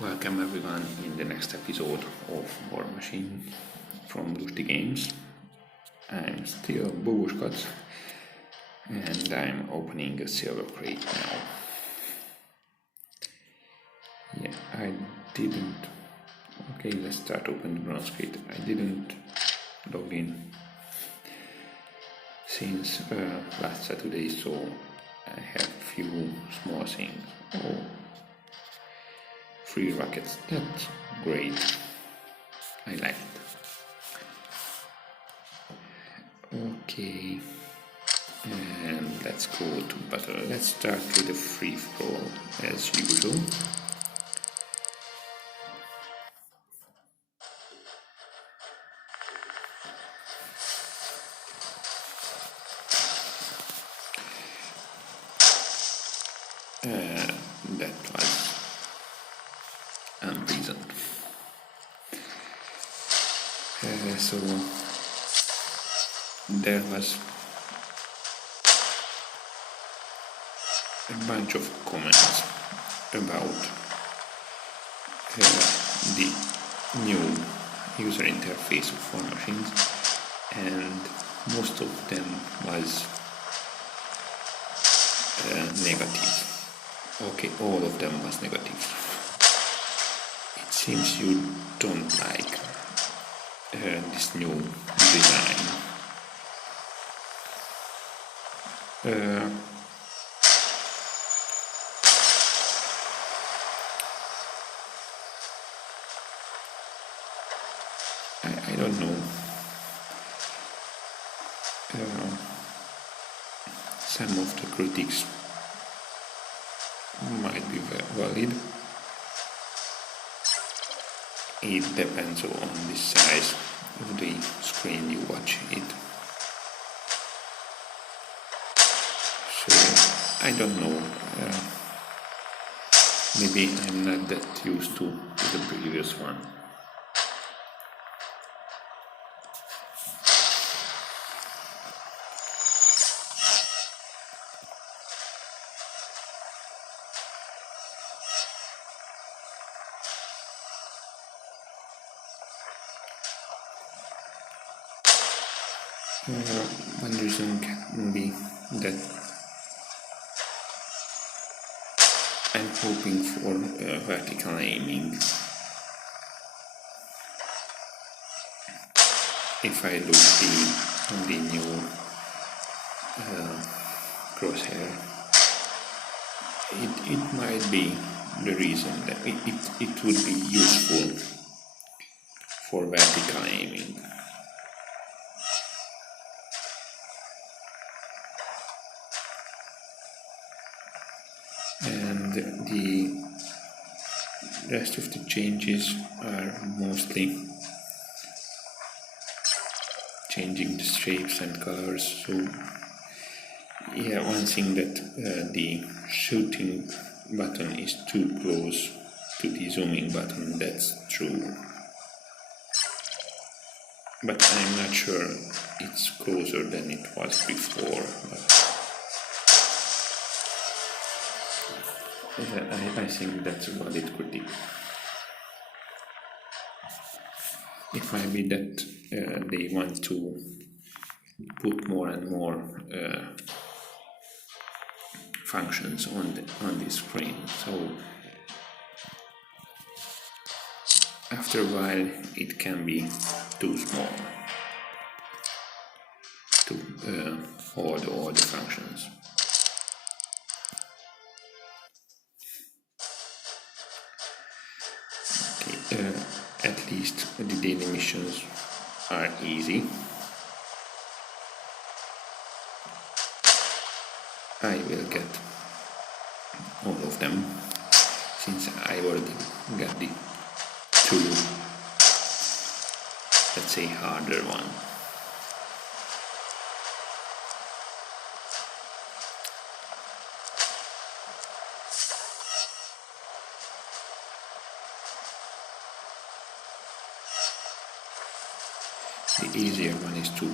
Welcome everyone in the next episode of War Machine from Lusty Games. I'm still Bogushkat and I'm opening a silver crate now. Yeah, I didn't... Okay, let's start opening the bronze crate. I didn't log in since last Saturday, so I have few small things. Oh, 3 rockets, that's great. I like it. Okay, and let's go to battle. Let's start with a free for all as usual. That was unpleasant. So there was a bunch of comments about the new user interface of War Machines, and most of them was negative. Okay, all of them was negative. It seems you don't like this new design. I don't know. Some of the critics might be valid. It depends on the size of the screen you watch it. So I don't know. Maybe I'm not that used to the previous one. One reason can be that I'm hoping for vertical aiming. If I look the new crosshair, it might be the reason that it would be useful for vertical aiming. And the rest of the changes are mostly changing the shapes and colors. So yeah, one thing that the shooting button is too close to the zooming button, that's true. But I'm not sure it's closer than it was before. I think that's a valid critique. It might be that they want to put more and more functions on the screen. So after a while, it can be too small to hold all the functions. At least the daily missions are easy. I will get all of them since I already got the 2, let's say, harder one. The easier one is to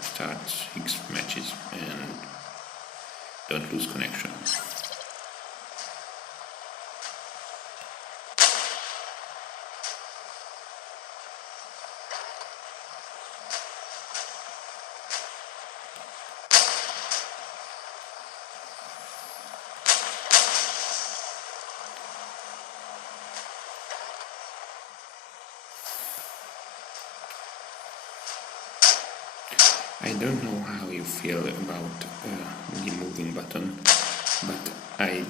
start 6 matches and don't lose connection. I don't know how you feel about the moving button, but I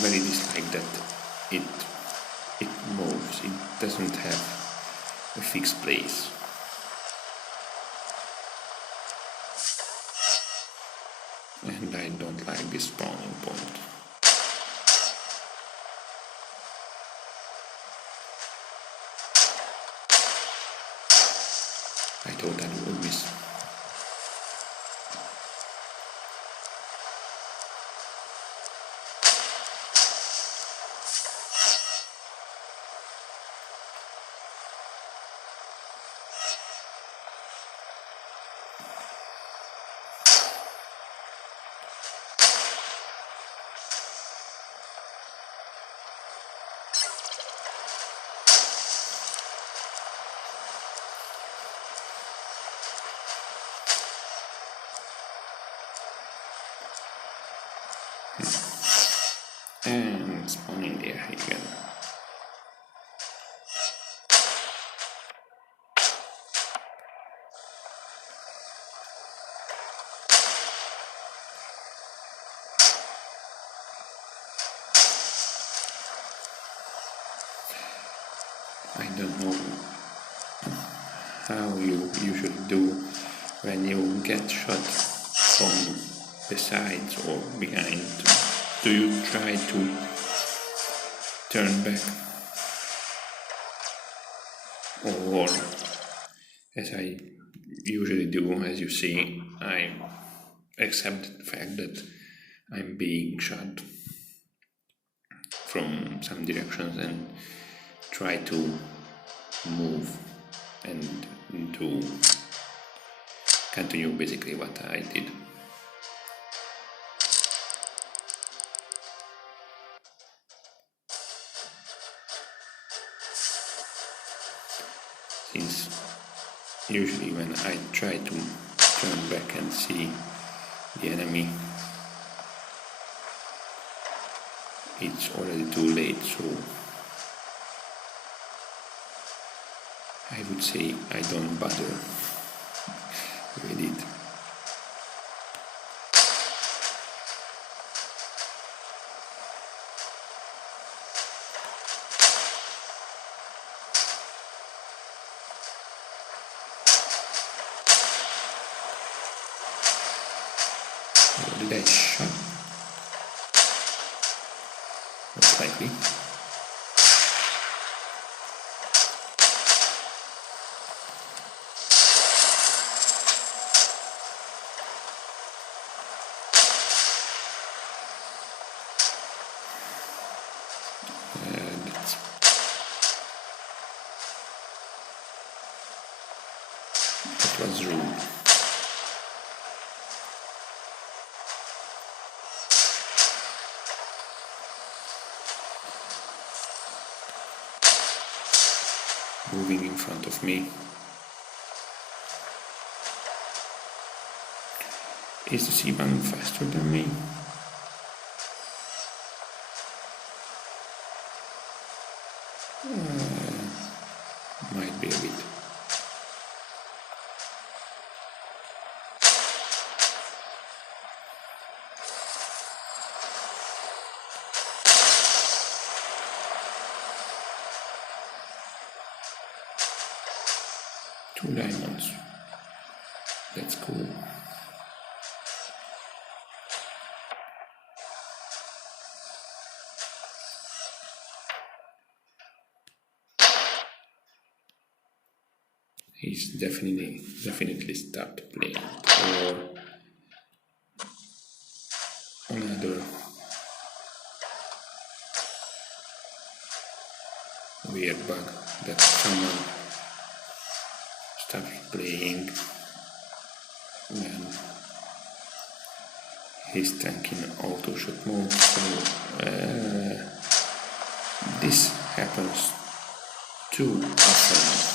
very dislike that it moves. It doesn't have a fixed place. And I don't like this spawning point. I thought I would miss. And spawning there again. I don't know how you usually do when you get shot from the sides or behind. Do you try to turn back, or as I usually do, as you see, I accept the fact that I'm being shot from some directions and try to move and to continue basically what I did. Since usually when I try to turn back and see the enemy, it's already too late, so I would say I don't bother with it. Did I shot? Most likely. That was rude. Moving in front of me. Is the C1 faster than me? Might be a bit. Two diamonds. That's cool. He's definitely stopped playing, or another weird bug that someone stops playing when he's stuck in auto shot mode. So this happens too often.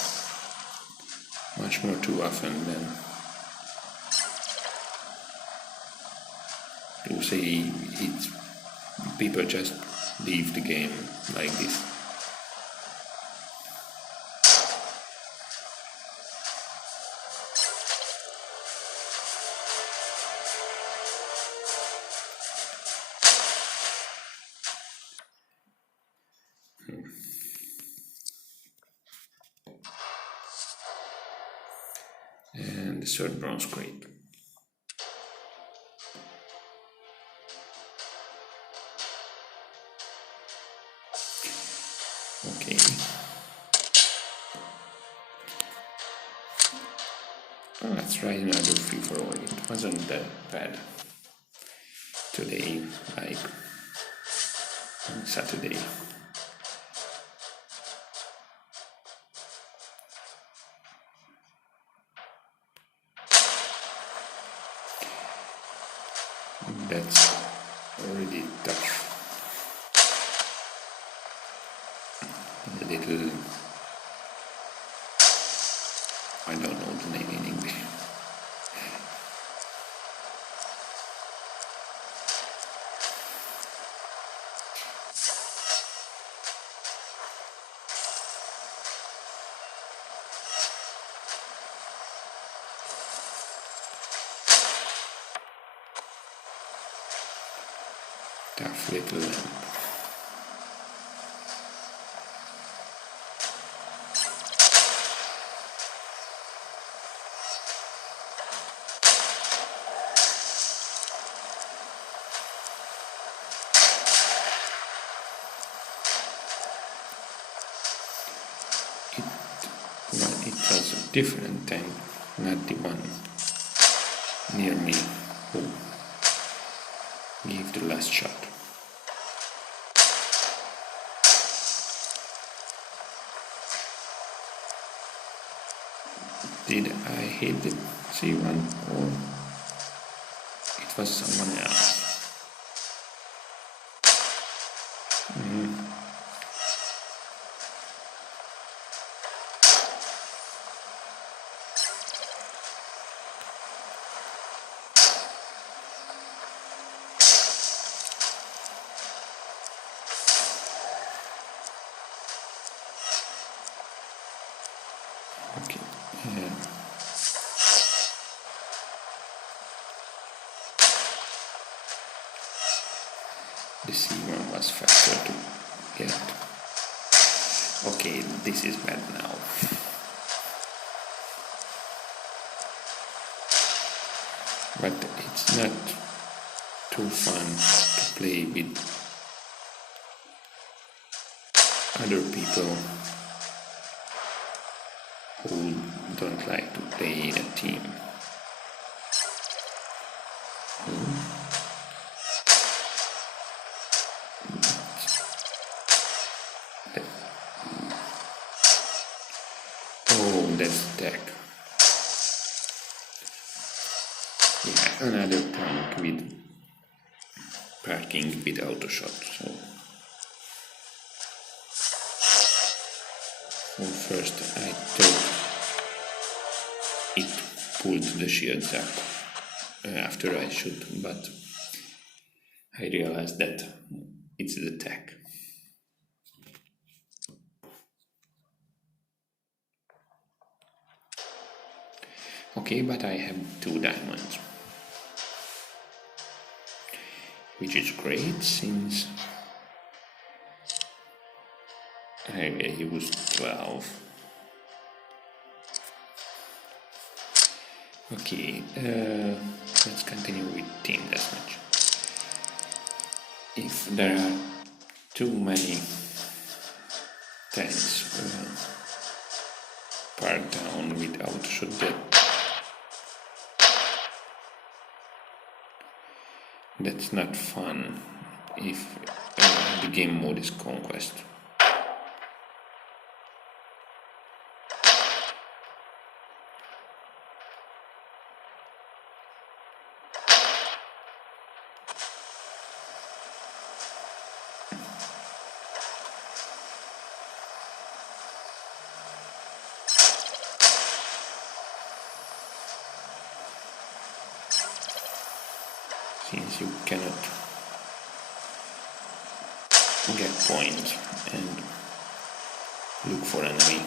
Much more too often than to say it's people just leave the game like this. and the third bronze crate. Okay. Let's try another free-for-all. It wasn't that bad today, like on Saturday. That's already tough. A little, I don't know the name in English. Tough little lamp. It was a different tank, not the one near me who gave the last shot. Did I hit the C1 or it was someone else? Okay. The C1 was faster to get. Okay, this is bad now. But it's not too fun to play with other people who don't like to play in a team. Oh, that's tech. Yeah, another tank with parking with auto shot. So first I thought it pulled the shields up after I shoot, but I realized that it's the tech. Okay, but I have 2 diamonds, which is great since I used 12. Okay, let's continue with team deathmatch. If there are too many tanks parked down without shot, that's not fun if the game mode is Conquest. Since you cannot get points and look for enemy.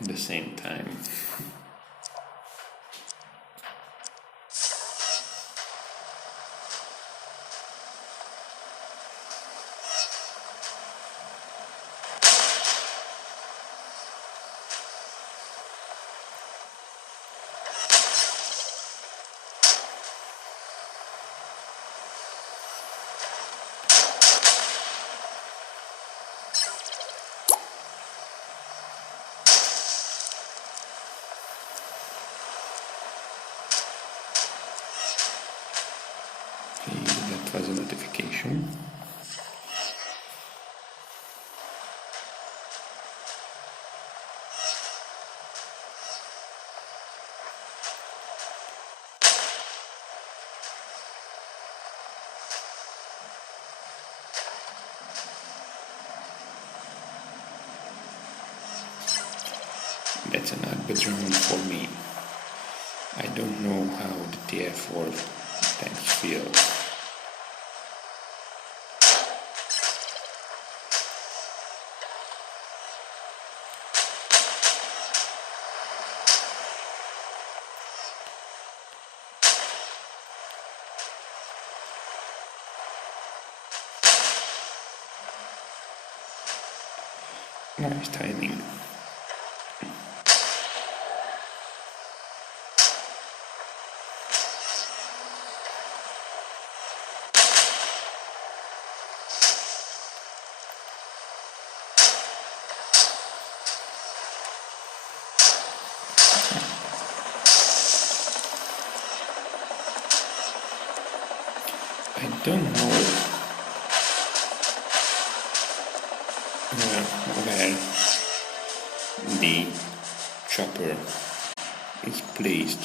At the same time. that was a notification. That's an background for me. I don't know how the TF4 tanks feel. Nice timing. I don't know where the chopper is placed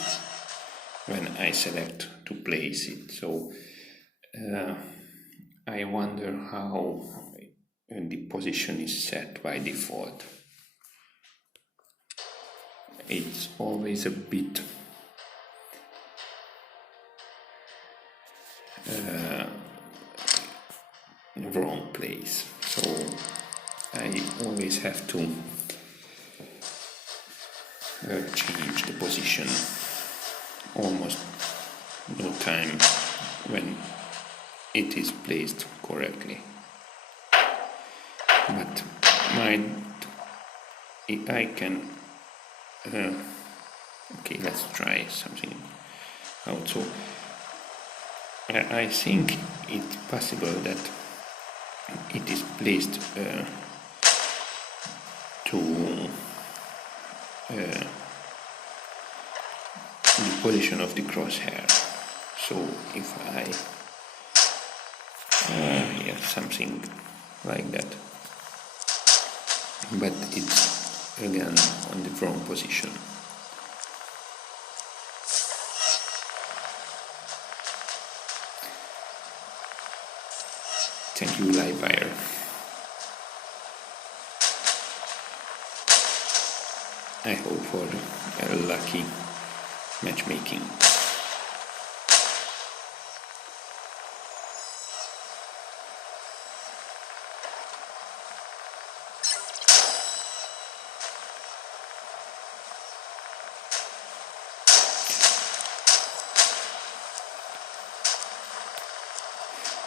when I select to place it, so I wonder how the position is set by default. It's always a bit wrong place, so I always have to change the position almost no time when it is placed correctly. But I can okay, let's try something out. So I think it's possible that it is placed to the position of the crosshair. So if I yeah, something like that, but it's again on the wrong position. Thank you, Livewire. I hope for a lucky matchmaking.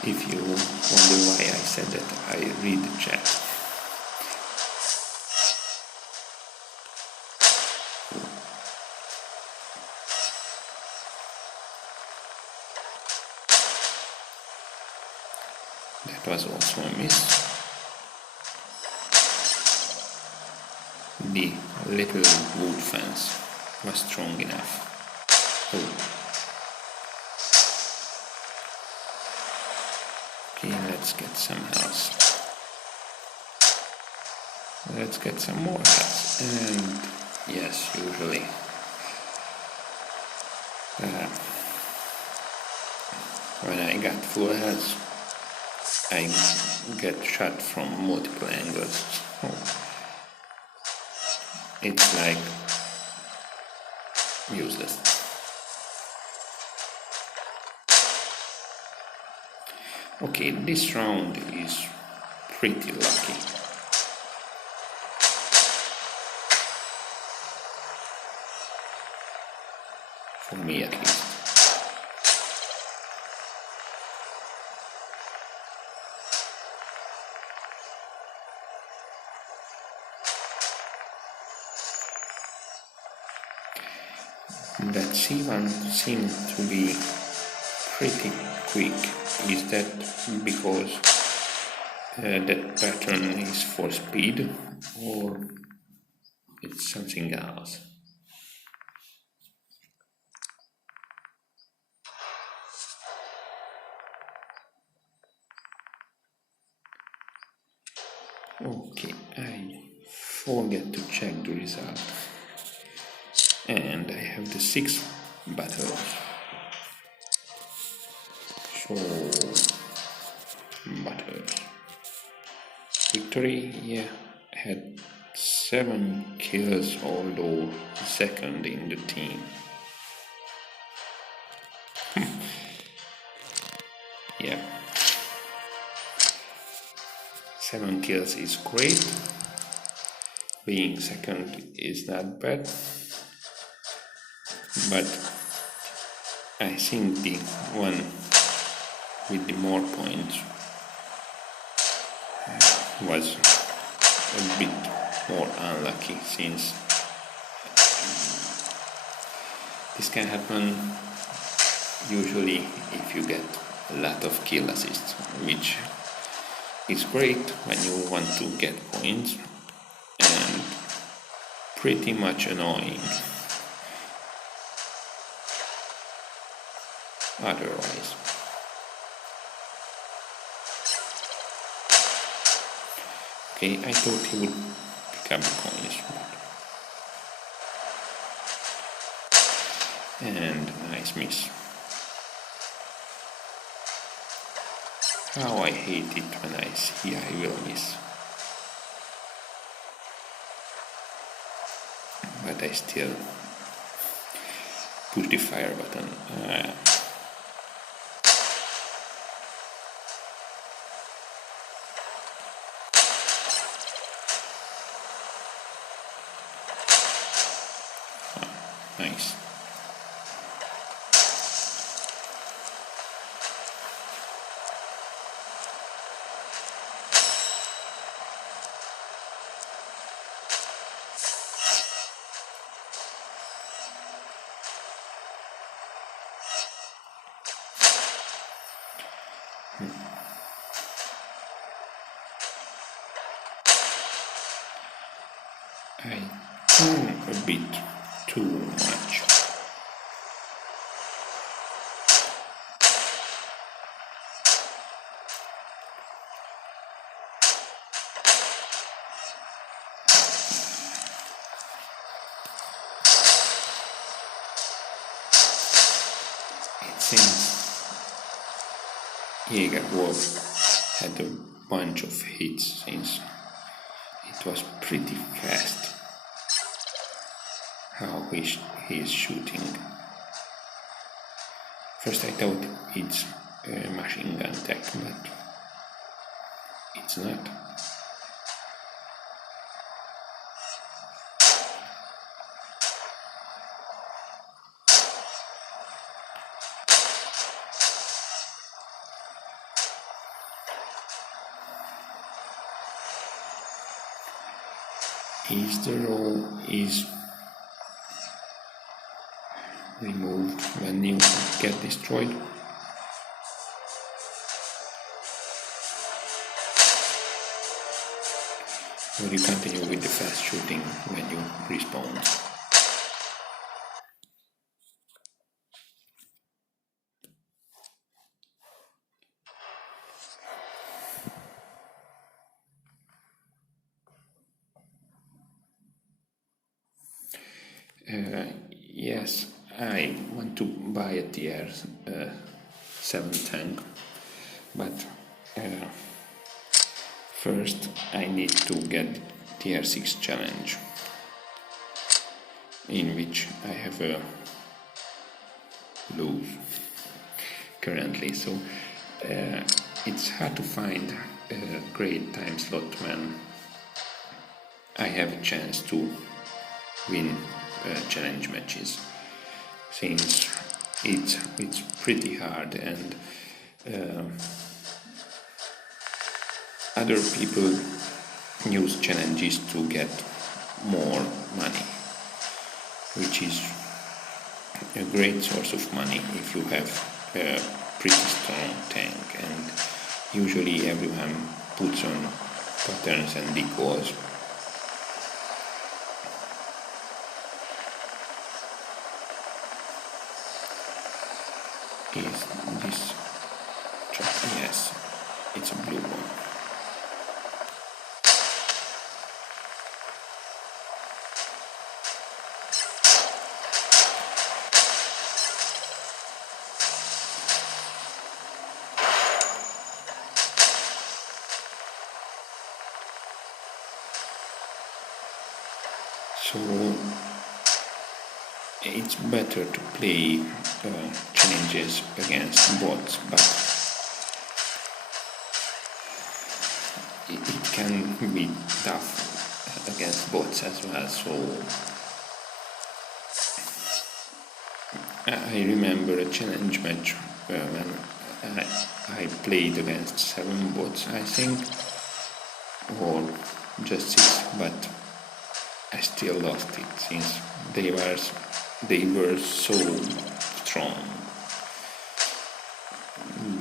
If you wonder why I said that, I read the chat. That was also a miss. The little wood fence was strong enough. Oh. Okay, let's get some health. Let's get some more health. And yes, usually when I got full health, I get shot from multiple angles. Oh. It's like useless. Okay, this round is pretty lucky. For me at least. That C1 seemed to be pretty quick. Is that because that pattern is for speed, or it's something else? Okay, I forget to check the result. And I have the 6 battles. So, battles. Victory, yeah, I had 7 kills, although second in the team. Yeah. 7 kills is great. Being second is not bad. But I think the one with the more points was a bit more unlucky, since this can happen usually if you get a lot of kill assists, which is great when you want to get points, and pretty much annoying otherwise. Okay, I thought he would pick up the coins. And nice miss. How I hate it when I see I will miss. But I still push the fire button. Nice. I turn a bit too much. It seems Jäger Wolf had a bunch of hits, since it was pretty fast how he is shooting. First I thought it's a machine gun tech, but it's not. Is the roll is removed when you get destroyed? Or you continue with the fast shooting when you respawn? Yes, I want to buy a tier 7 tank, but first I need to get tier 6 challenge, in which I have a lose currently, so it's hard to find a great time slot when I have a chance to win challenge matches, since it's pretty hard, and other people use challenges to get more money, which is a great source of money if you have a pretty strong tank, and usually everyone puts on patterns and decoys. Is this truck? Yes, it's a blue one. it's better to play challenges against bots, but it can be tough against bots as well. So I remember a challenge match when I played against 7 bots, I think, or just 6, but I still lost it since they were so strong.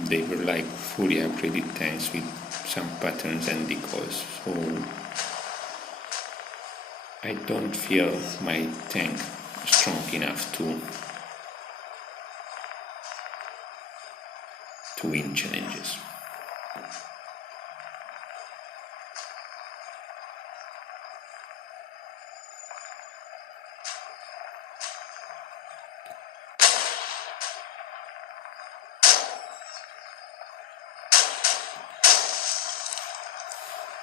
They were like fully upgraded tanks with some patterns and decoys, so I don't feel my tank strong enough to win challenges.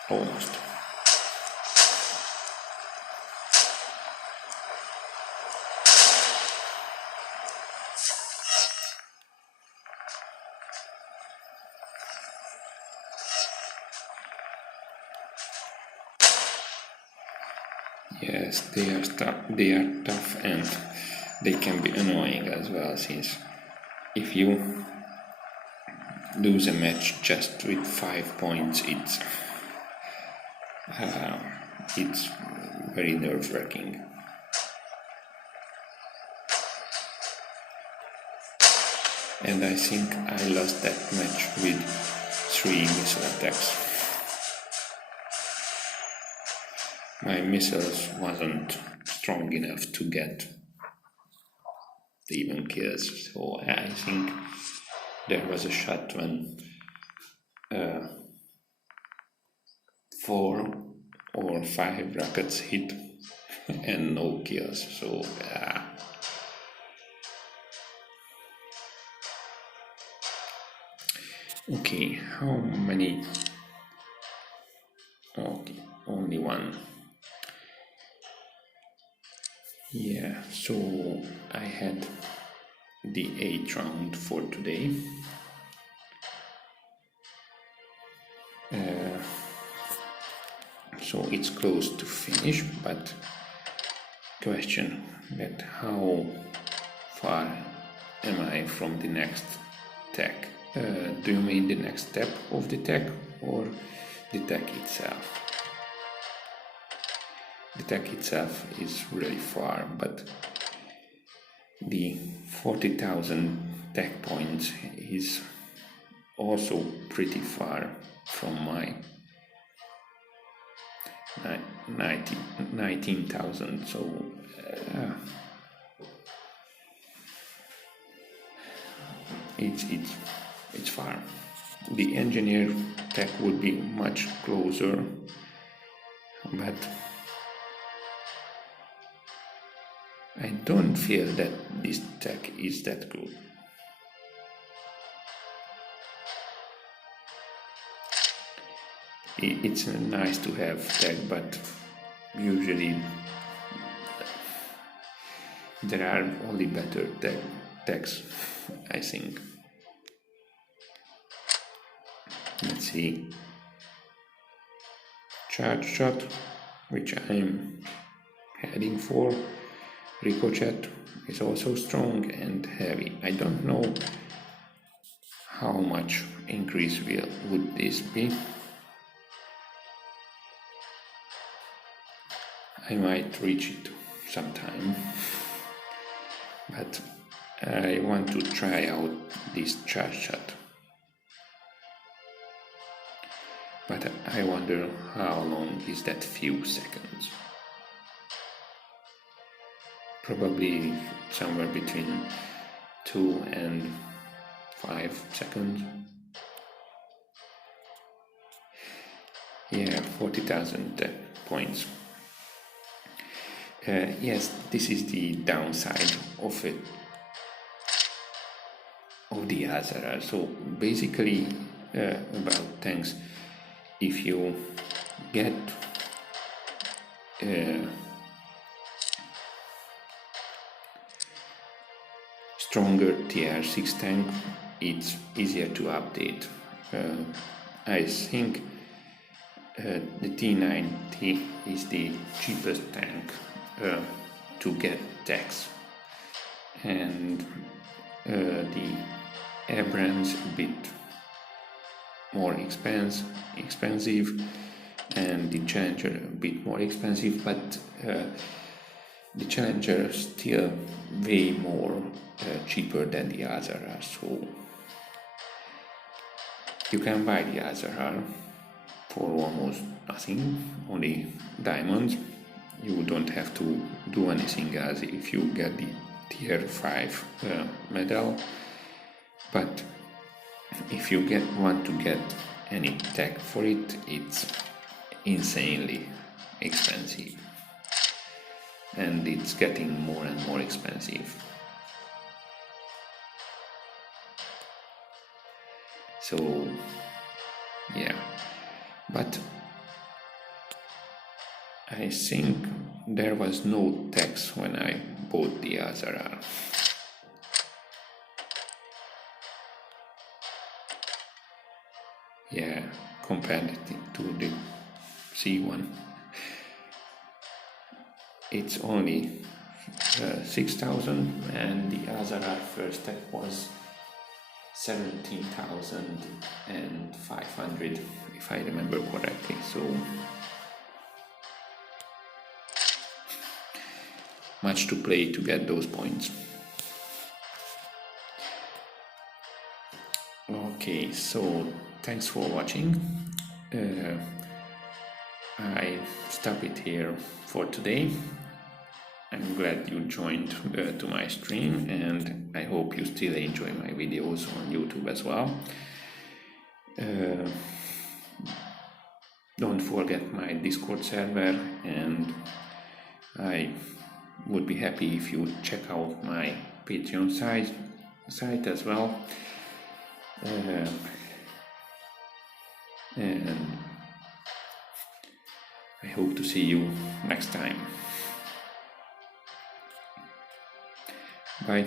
Almost. Yes, they are tough and they can be annoying as well, since if you lose a match just with 5 points, it's very nerve-wracking. And I think I lost that match with 3 missile attacks. My missiles wasn't strong enough to get the even kills, so I think there was a shot when 4 or 5 rockets hit and no kills, so okay, how many? Okay, only 1. Yeah, so I had the 8th round for today. So it's close to finish, but question that how far am I from the next tech? Do you mean the next step of the tech or the tech itself? The tech itself is really far, but the 40,000 tech points is also pretty far from my 19,000, so it's far. The engineer tech would be much closer, but I don't feel that this tech is that good. It's nice to have tech, but usually there are only better techs, I think. Let's see. Charge shot, which I'm heading for. Ricochet is also strong and heavy. I don't know how much increase would this be. I might reach it sometime, but I want to try out this charge shot. But I wonder how long is that few seconds. Probably somewhere between 2 and 5 seconds. Yeah, 40,000 points. Yes, this is the downside of it, of the Azara. So basically, about tanks, if you get stronger TR6 tank, it's easier to update. I think the T90 is the cheapest tank to get tax, and the Abrams a bit more expensive, and the Challenger a bit more expensive, but the Challenger still way more cheaper than the Azara, so you can buy the Azara for almost nothing, only diamonds. You don't have to do anything else if you get the tier 5 medal, but if you want to get any tag for it, it's insanely expensive, and it's getting more and more expensive. So yeah, but I think there was no tax when I bought the Azara. Yeah, compared it to the C1, it's only 6,000, and the Azara first tag was 17,500, if I remember correctly. So much to play to get those points. Okay, so thanks for watching. I stop it here for today. I'm glad you joined to my stream, and I hope you still enjoy my videos on YouTube as well. Don't forget my Discord server, and I would be happy if you check out my Patreon site as well. And I hope to see you next time. Bye.